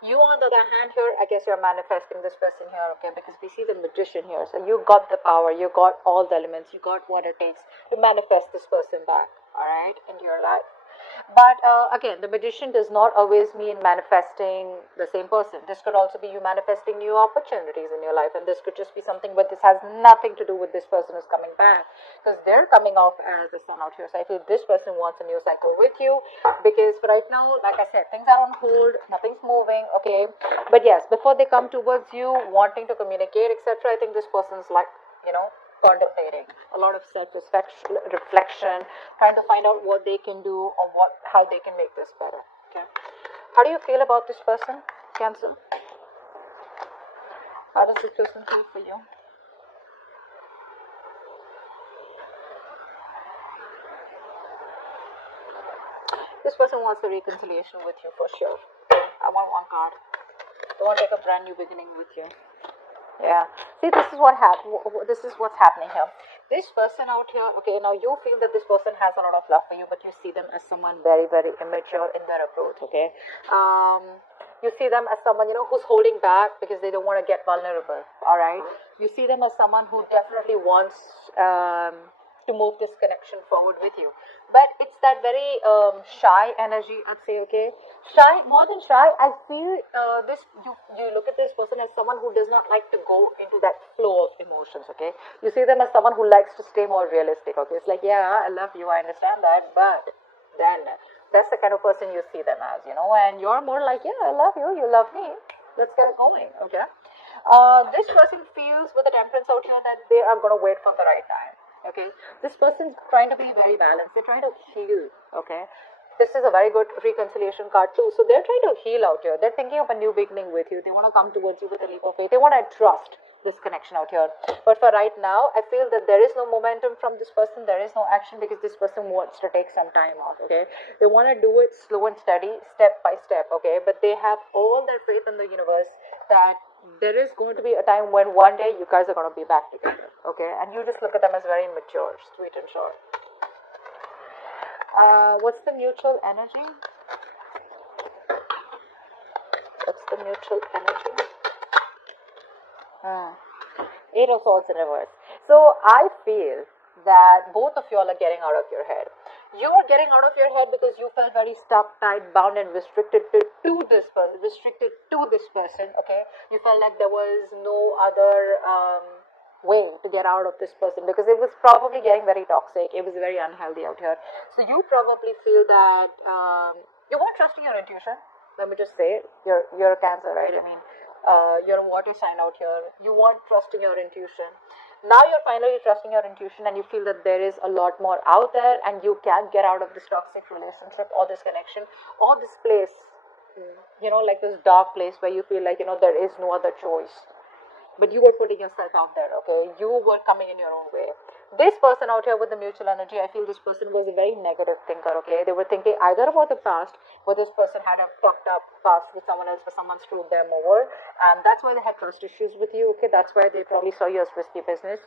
You, on the other hand, here, I guess you're manifesting this person here, okay? Because we see the magician here. So you got the power, you got all the elements, you got what it takes to manifest this person back, all right, into your life. But again, the magician does not always mean manifesting the same person. This could also be you manifesting new opportunities in your life, and this could just be something, but this has nothing to do with this person who's coming back, because they're coming off as the sun out here. So I feel this person wants a new cycle with you, because right now, like I said, things are on hold, nothing's moving, okay? But yes, before they come towards you, wanting to communicate, etc., I think this person's like, contemplating a lot of self reflection, trying to find out what they can do or how they can make this better. Okay, how do you feel about this person, Cancer? How does this person feel for you? This person wants a reconciliation with you for sure. I want one card. They want to take a brand new beginning with you. Yeah. See, this is what's happening here. This person out here, okay, now you feel that this person has a lot of love for you, but you see them as someone very, very immature in their approach, okay? You see them as someone, who's holding back because they don't want to get vulnerable, all right? You see them as someone who definitely wants to move this connection forward with you. But it's that very shy energy, I'd say, okay? Shy, more than shy, I feel you look at this person as someone who does not like to go into that flow of emotions, okay? You see them as someone who likes to stay more realistic, okay? It's like, yeah, I love you, I understand that, but then that's the kind of person you see them as, and you're more like, yeah, I love you, you love me, let's get it going, okay? This person feels with the temperance out here that they are going to wait for the right time. Okay, this person's trying to be very balanced. They're trying to heal. Okay, this is a very good reconciliation card too. So they're trying to heal out here. They're thinking of a new beginning with you. They want to come towards you with a leap of faith. They want to trust this connection out here. But for right now, I feel that there is no momentum from this person. There is no action because this person wants to take some time off. Okay, they want to do it slow and steady, step by step. Okay, but they have all their faith in the universe that there is going to be a time when one day you guys are going to be back together, okay? And you just look at them as very mature, sweet and short. What's the mutual energy? What's the mutual energy? Eight of Swords in reverse. So I feel that both of you all are getting out of your head. You are getting out of your head because you felt very stuck, tied, bound, and restricted to this person. Okay, you felt like there was no other way to get out of this person because it was probably getting very toxic. It was very unhealthy out here. So you probably feel that you weren't trusting your intuition. Let me just say it. You're a Cancer, right? I mean, you're a water sign out here. You weren't trusting your intuition. Now you're finally trusting your intuition and you feel that there is a lot more out there and you can get out of this toxic relationship or this connection or this place, like this dark place where you feel like, there is no other choice. But you were putting yourself out there, okay? You were coming in your own way. This person out here with the mutual energy, I feel this person was a very negative thinker, okay? They were thinking either about the past, where this person had a fucked up past with someone else, where someone screwed them over, and that's why they had trust issues with you, okay? That's why they probably saw you as risky business.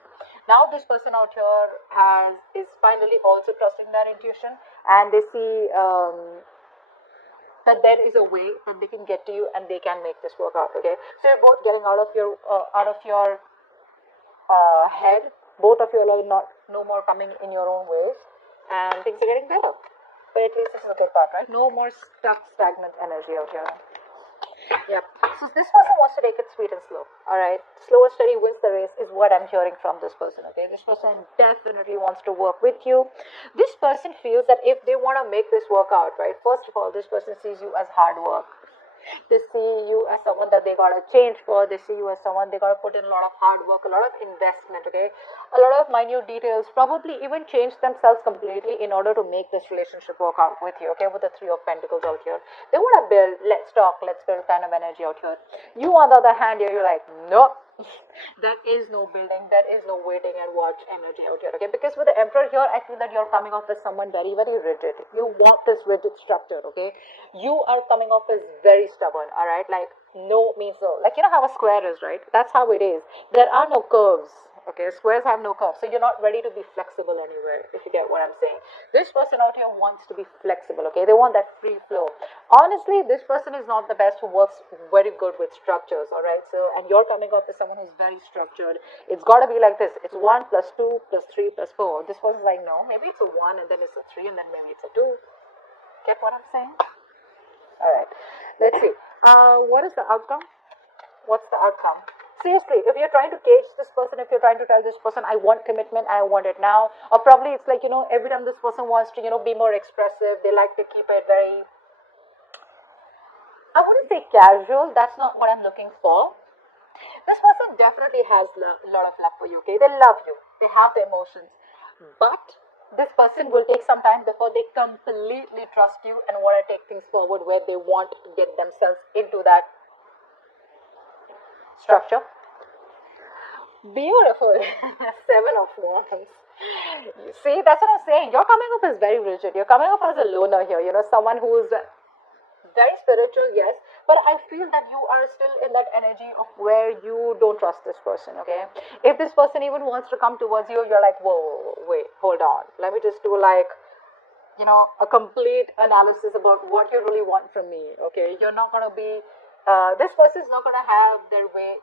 Now this person out here is finally also trusting their intuition, and they see that there is a way that they can get to you and they can make this work out, okay? So you're both getting out of your head. Both of you are not no more coming in your own ways, and things are getting better. But at least this is a good part, right? No more stuck, stagnant energy out here. Yep. So this person wants to take it sweet and slow. Alright. Slow and steady wins the race is what I'm hearing from this person. Okay. This person definitely wants to work with you. This person feels that if they want to make this work out, right, first of all, this person sees you as hard work. They see you as someone that they gotta change for. They see you as someone they gotta put in a lot of hard work, a lot of investment, okay? A lot of minute details, probably even change themselves completely in order to make this relationship work out with you, okay? With the Three of Pentacles out here. They wanna build, let's talk, let's build kind of energy out here. You, on the other hand, you're like, nope. There is no building, there is no waiting and watch energy out here, okay? Because with the Emperor here, I feel that you're coming off as someone very, very rigid. You want this rigid structure, okay? You are coming off as very stubborn, alright? Like, no means no. Like, you know how a square is, right? That's how it is. There are no curves Okay, squares have no curves, so you're not ready to be flexible anywhere, if you get what I'm saying. This person out here wants to be flexible, okay? They want that free flow. Honestly, this person is not the best who works very good with structures, all right? So, and you're coming up with someone who's very structured. It's got to be like this. It's 1 plus 2 plus 3 plus 4. This person's like, no, maybe it's a 1 and then it's a 3 and then maybe it's a 2. Get what I'm saying? All right, let's see. What is the outcome? What's the outcome? Seriously, if you're trying to cage this person, if you're trying to tell this person, I want commitment and I want it now, or probably it's like, every time this person wants to, be more expressive, they like to keep it very, I wouldn't say casual, that's not what I'm looking for. This person definitely has a lot of love for you, okay? They love you, they have the emotions, but this person will take some time before they completely trust you and want to take things forward where they want to get themselves into that structure. Beautiful. 7 of Wands. See, that's what I'm saying. Your coming up is very rigid. You're coming up as a loner here. Someone who is very spiritual, yes. But I feel that you are still in that energy of where you don't trust this person, okay? If this person even wants to come towards you, you're like, whoa, wait, hold on. Let me just do like, a complete analysis about what you really want from me, okay? You're not going to be... this person is not going to have their way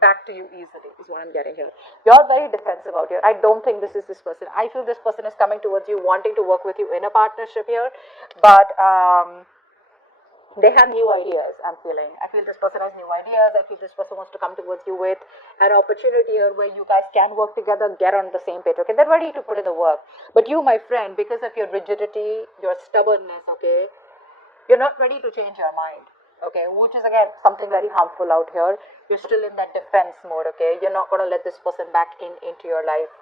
back to you easily, is what I'm getting here. You're very defensive out here. I don't think this is this person. I feel this person is coming towards you, wanting to work with you in a partnership here, but they have new ideas, I'm feeling. I feel this person has new ideas. I feel this person wants to come towards you with an opportunity here where you guys can work together, get on the same page, okay? They're ready to put in the work. But you, my friend, because of your rigidity, your stubbornness, okay, you're not ready to change your mind. Okay, which is again something very harmful out here. You're still in that defense mode, okay? You're not going to let this person back into your life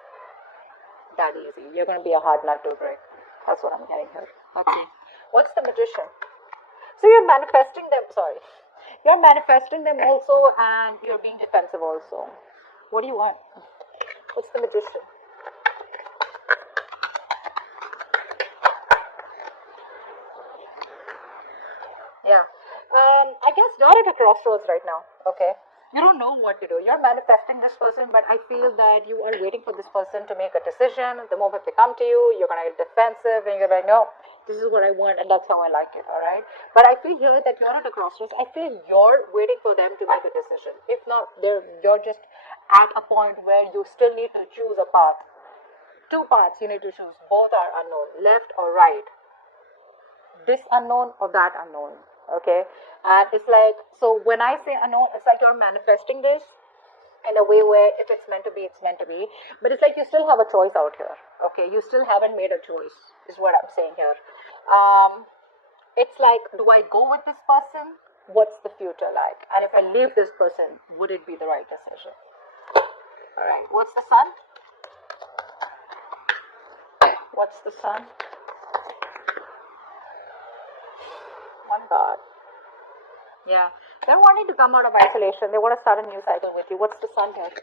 that easy. You're going to be a hard nut to break. That's what I'm getting here. Let's see. What's the Magician? So you're manifesting them, You're manifesting them also and you're being defensive also. What do you want? What's the Magician? Yeah. I guess you're at a crossroads right now, okay? You don't know what to do. You're manifesting this person, but I feel that you are waiting for this person to make a decision. The moment they come to you, you're going to get defensive and you're like, no, this is what I want and that's how I like it, all right? But I feel here that you're at a crossroads. I feel you're waiting for them to make a decision. If not, you're just at a point where you still need to choose a path. 2 paths you need to choose. Both are unknown, left or right. This unknown or that unknown. Okay, and it's like, so when I say unknown, it's like you're manifesting this in a way where if it's meant to be, it's meant to be, but it's like you still have a choice out here. Okay, you still haven't made a choice, is what I'm saying here. It's like, do I go with this person? What's the future like? And if I leave this person, would it be the right decision? All right, what's the Sun? What's the Sun? One card. Yeah, they're wanting to come out of isolation. They want to start a new cycle with you. What's the Sun here?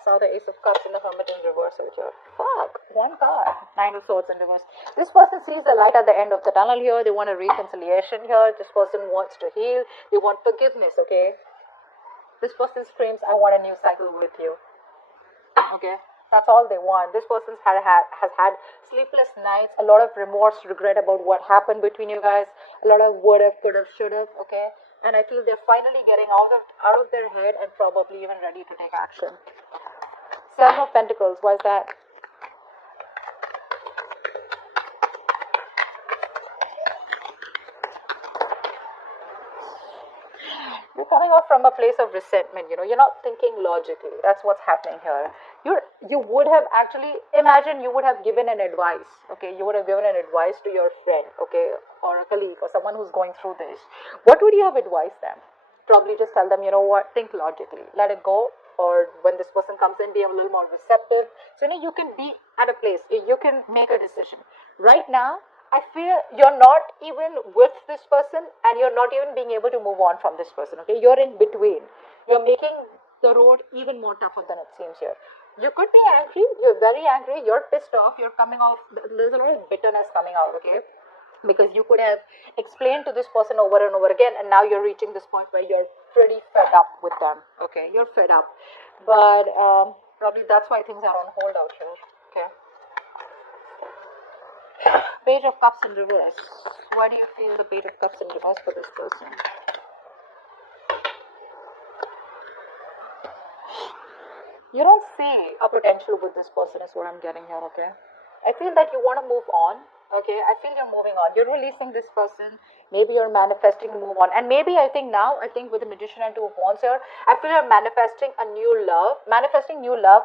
Saw the Ace of Cups in the Hermit in reverse here. Fuck, 1 card. 9 of Swords in reverse. This person sees the light at the end of the tunnel here. They want a reconciliation here. This person wants to heal. They want forgiveness, okay? This person screams, I want a new cycle with you. Okay? That's all they want. This person has had sleepless nights, a lot of remorse, regret about what happened between you guys, a lot of would have, could have, should have, okay? And I feel they're finally getting out of their head and probably even ready to take action. 7 of Pentacles, why is that? You're coming off from a place of resentment, you're not thinking logically. That's what's happening here. You would have actually, imagine you would have given an advice, okay? You would have given an advice to your friend, okay? Or a colleague or someone who's going through this. What would you have advised them? Probably just tell them, you know what, think logically, let it go. Or when this person comes in, be a little more receptive. So, you can be at a place, you can make a decision. Right now, I feel you're not even with this person and you're not even being able to move on from this person, okay? You're in between. You're making the road even more tougher than it seems here. You could be angry, you're very angry, you're pissed off, you're coming off, there's a lot of bitterness coming out, okay? Because you could have explained to this person over and over again and now you're reaching this point where you're pretty fed up with them, okay? You're fed up. But Probably that's why things are on hold out here. Okay. Page of Cups in reverse. Why do you feel the Page of Cups in reverse for this person? You don't see a potential with this person is what I'm getting here, okay? I feel that you want to move on, okay? I feel you're moving on. You're releasing this person. Maybe you're manifesting to move on. And maybe I think with the Magician and Two of Wands here, I feel you're manifesting a new love,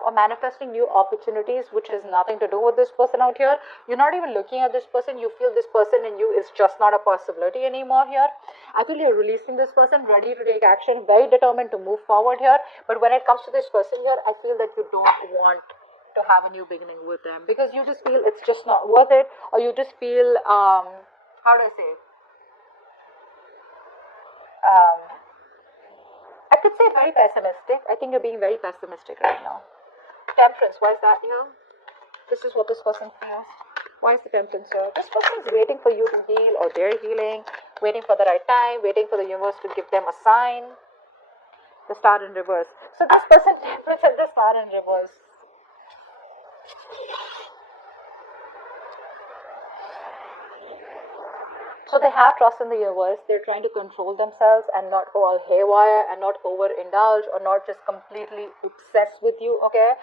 or manifesting new opportunities, which has nothing to do with this person out here. You're not even looking at this person. You feel this person in you is just not a possibility anymore here. I feel you're releasing this person, ready to take action, very determined to move forward here. But when it comes to this person here, I feel that you don't want to have a new beginning with them, because you just feel it's just not worth it, or you just feel how do I say, I could say very pessimistic. I think you're being very pessimistic right now. Temperance, why is that here? This is what this person feels. Why is the Temperance here? This person is waiting for you to heal, or they're healing, waiting for the right time, waiting for the universe to give them a sign. The Star in reverse. So this person, Temperance, and the Star in reverse. So they have trust in the universe. They're trying to control themselves and not go all haywire and not overindulge or not just completely obsessed with you, okay?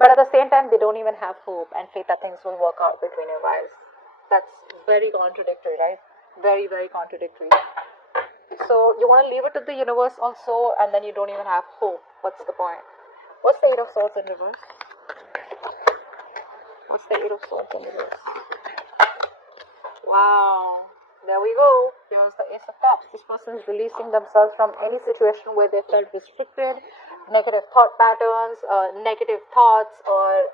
But at the same time, they don't even have hope and faith that things will work out between you guys. That's very contradictory, right? Very, very contradictory. So you want to leave it to the universe also, and then you don't even have hope. What's the point? What's the Eight of Swords in reverse? What's the Eight of Swords in reverse? Wow. There we go. Here's the Ace of Cups. This person is releasing themselves from any situation where they felt restricted, negative thought patterns, negative thoughts, or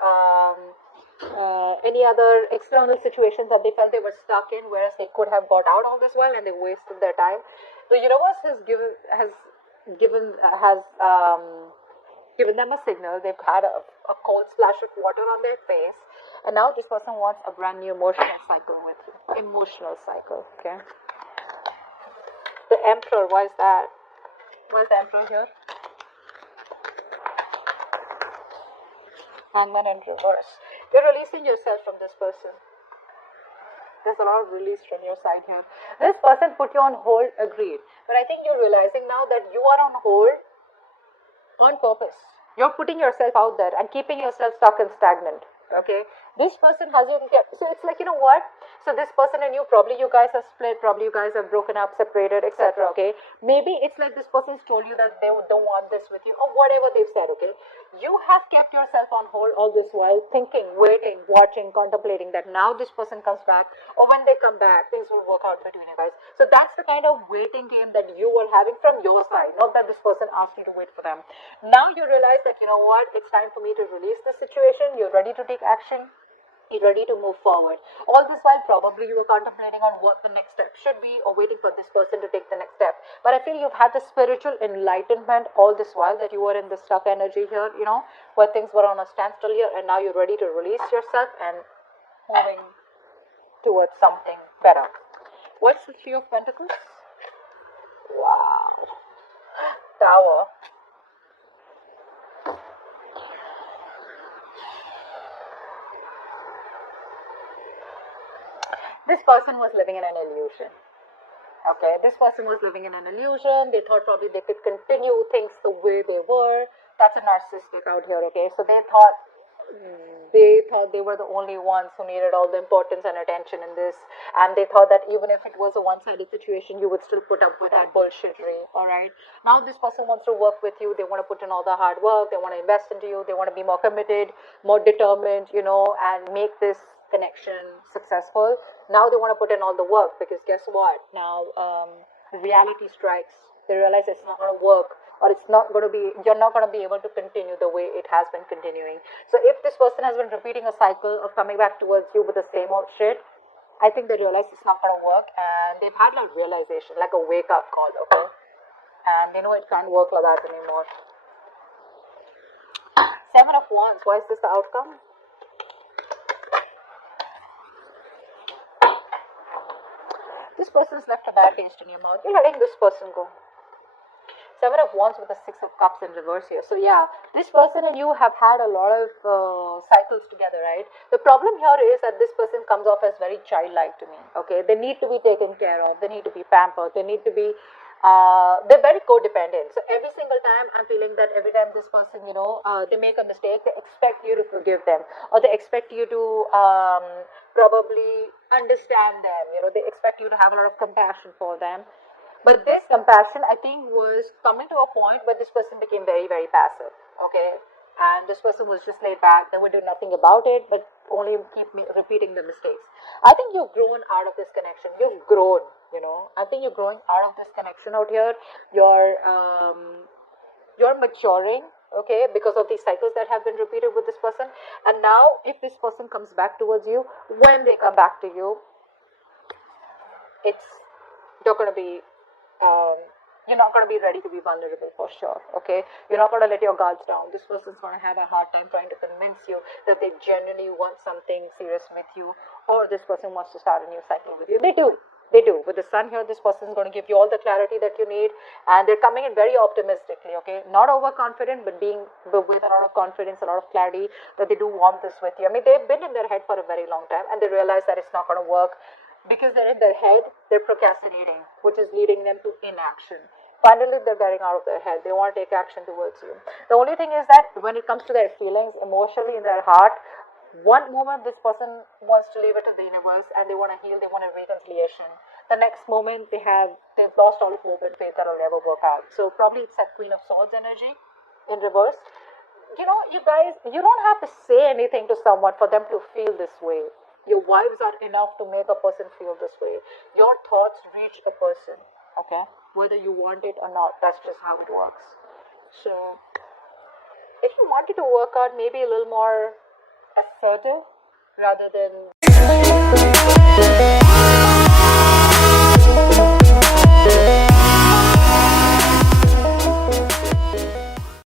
any other external situations that they felt they were stuck in, whereas they could have got out all this while and they wasted their time. The universe has given them a signal. They've had a cold splash of water on their face. And now this person wants a brand new emotional cycle with you. Emotional cycle, okay? The Emperor, why is that? Why is the Emperor here? Hangman in reverse. You're releasing yourself from this person. There's a lot of release from your side here. This person put you on hold, agreed. But I think you're realizing now that you are on hold on purpose. You're putting yourself out there and keeping yourself stuck and stagnant. Okay, this person hasn't kept, so it's like, you know what, so this person and you, probably you guys are split, probably you guys are broken up, separated, etc. Okay, maybe it's like this person's told you that they don't want this with you, or whatever they've said. Okay, you have kept yourself on hold all this while, thinking, waiting, watching, contemplating that now this person comes back, or when they come back things will work out between you guys. So that's the kind of waiting game that you were having from your side, not that this person asked you to wait for them. Now you realize that, you know what, it's time for me to release this situation. You're ready to take action, you're ready to move forward. All this while probably you were contemplating on what the next step should be, or waiting for this person to take the next step. But I feel you've had the spiritual enlightenment all this while, that you were in the stuck energy here, you know, where things were on a standstill here, and now you're ready to release yourself and moving towards something better. What's the Three of Pentacles? Wow. Tower. This person was living in an illusion. Okay, this person was living in an illusion. They thought probably they could continue things the way they were. That's a narcissistic out here, okay? So they thought they were the only ones who needed all the importance and attention in this. And they thought that even if it was a one-sided situation, you would still put up with that bullshittery, alright? Now this person wants to work with you. They want to put in all the hard work. They want to invest into you. They want to be more committed, more determined, you know, and make this connection successful. Now they want to put in all the work, because guess what? Now reality strikes. They realize it's not going to work, or it's not going to be, you're not going to be able to continue the way it has been continuing. So if this person has been repeating a cycle of coming back towards you with the same old shit, I think they realize it's not going to work, and they've had a realization, like a wake up call, okay? And they know it can't work like that anymore. Seven of Wands, why is this the outcome? This person's left a bad taste in your mouth. You're letting this person go. Seven of Wands with the Six of Cups in reverse here. So yeah, this person and you have had a lot of cycles together, right? The problem here is that this person comes off as very childlike to me, okay? They need to be taken care of. They need to be pampered. They need to be, they're very codependent. So every single time I'm feeling that every time this person, they make a mistake, they expect you to forgive them, or they expect you to probably understand them. They expect you to have a lot of compassion for them. But this compassion, I think, was coming to a point where this person became very, very passive, okay? And this person was just laid back. They would do nothing about it, but only keep repeating the mistakes. I think you've grown out of this connection. You've grown, I think you're growing out of this connection out here. You're maturing, okay, because of these cycles that have been repeated with this person. And now, if this person comes back towards you, when they come back to you, you're going to be you're not going to be ready to be vulnerable for sure, okay? You're not going to let your guards down. This person's going to have a hard time trying to convince you that they genuinely want something serious with you, or this person wants to start a new cycle with you. They do. With the sun here, this person is going to give you all the clarity that you need, and they're coming in very optimistically, okay? Not overconfident, but with a lot of confidence, a lot of clarity that they do want this with you. I mean, they've been in their head for a very long time, and they realize that it's not going to work. Because they're in their head, they're procrastinating, which is leading them to inaction. Finally, they're getting out of their head. They want to take action towards you. The only thing is that when it comes to their feelings, emotionally in their heart, one moment this person wants to leave it to the universe and they want to heal, they want a reconciliation. The next moment they've lost all hope and faith that it'll never work out. So probably it's that Queen of Swords energy in reverse. You guys, you don't have to say anything to someone for them to feel this way. Your vibes are enough to make a person feel this way. Your thoughts reach a person, okay? Whether you want it or not, that's just how it works. So, if you wanted to work out maybe a little more assertive rather than